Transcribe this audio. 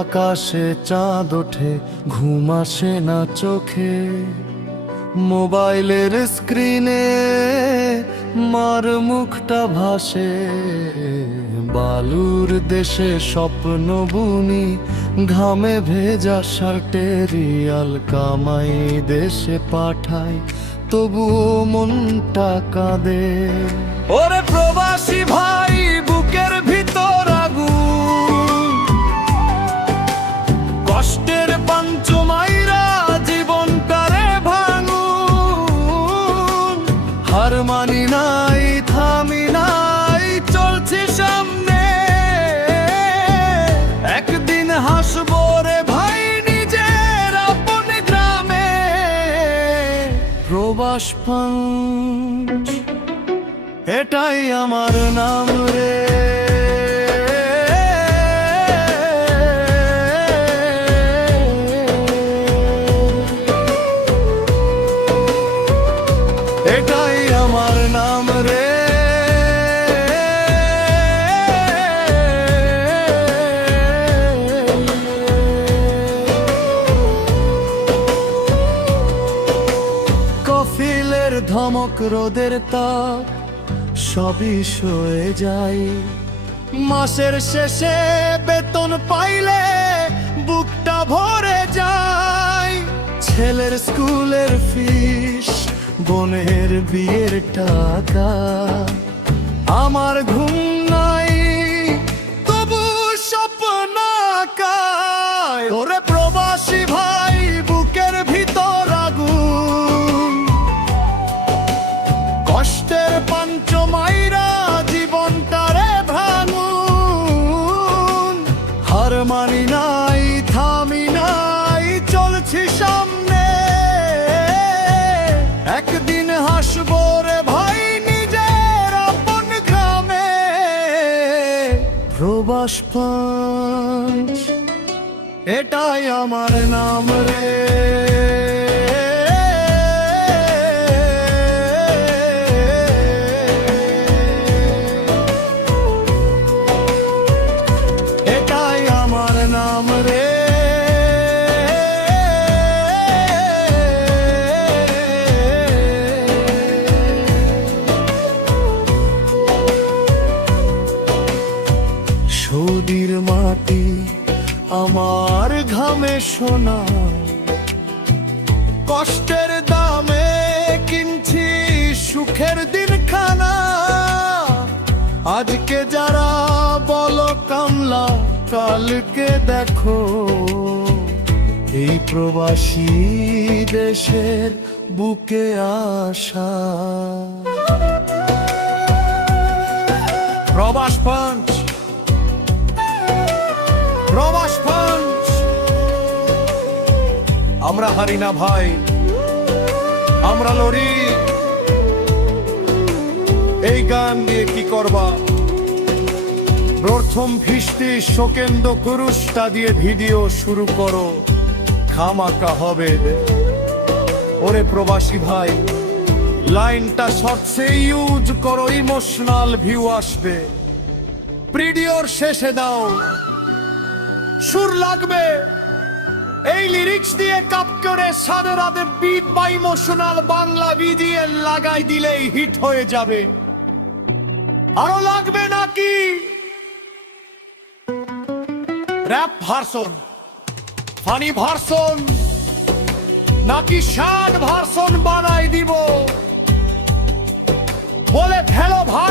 আকাশে চাঁদ ওঠে, ঘুম আসে না চোখে। মোবাইলের স্ক্রিনে মার মুখটা ভাসে, বালুর দেশে স্বপ্ন বুনি, ঘামে ভেজা শার্টে রিয়াল কামাই দেশে পাঠাই, তবুও মনটা কাঁদে। ওরে প্রবাসী ভাই, বুকের ভিতর আগুন, কষ্টের পাঞ্চমাইরা জীবনটারে ভাঙুন। হার মানি নাই, থামি নাই, চলছি সামনে, একদিন হাসবো রে ভাই নিজের আপন গ্রামে। প্রবাস পাঞ্চ, এটাই আমার নাম রে। এটাই আমার নাম রে। কফিলের ধমক, রোদের তাপ, সবই সয়ে যাই। মাসের শেষে বেতন পাইলে বুকটা ভরে যায়। ছেলের স্কুলের ফিস, বোনের বিয়ের টাকা, আমার ঘুম নাই তবু স্বপ্ন আঁকায়। ওরে প্রবাসী ভাই, বুকের ভিতর আগুন, কষ্টের পাঞ্চমাইরা জীবনটারে ভাঙুন। হার মানি নাই, থামি নাই, চলছি সামনে, একদিন হাসবো রে ভাই নিজের আপন গ্রামে। প্রবাস পাঞ্চ, এটাই আমার নাম রে। এটাই আমার নাম রে। সৌদির মাটি আমার ঘামে সোনা, কষ্টের দামে কিনছি সুখের দিন খানা। আজকে যারা বলো কামলা, কালকে দেখো এই প্রবাসী দেশের বুকে আসা। প্রবাস পাঞ্চ, প্রবাস পাঞ্চ। আমরা হারি না ভাই, আমরা লড়ি। এই গান দিয়ে কি করবা? প্রথম ফিস্টি শোকেন্দ্র কুরুষটা দিয়ে ভিডিও শুরু করো, খামাকা হবে। ওরে প্রবাসী ভাই, লাইনটা শর্টসে ইউজ করো, ইমোশনাল ভিউ আসবে। ভিডিওর শেষে দাও, সুর লাগবে। এই লিরিক্স দিয়ে কাপ করে সাদে রাতে বিট বা ইমোশনাল বাংলা বিজিএল লাগাই দিলেই হিট হয়ে যাবে। আরো লাগবে নাকি র‍্যাপ ভার্সন, ফানি ভার্সন, নাকি শার্ট ভার্সন বানাই দিব? বলে ফেলো ভাই।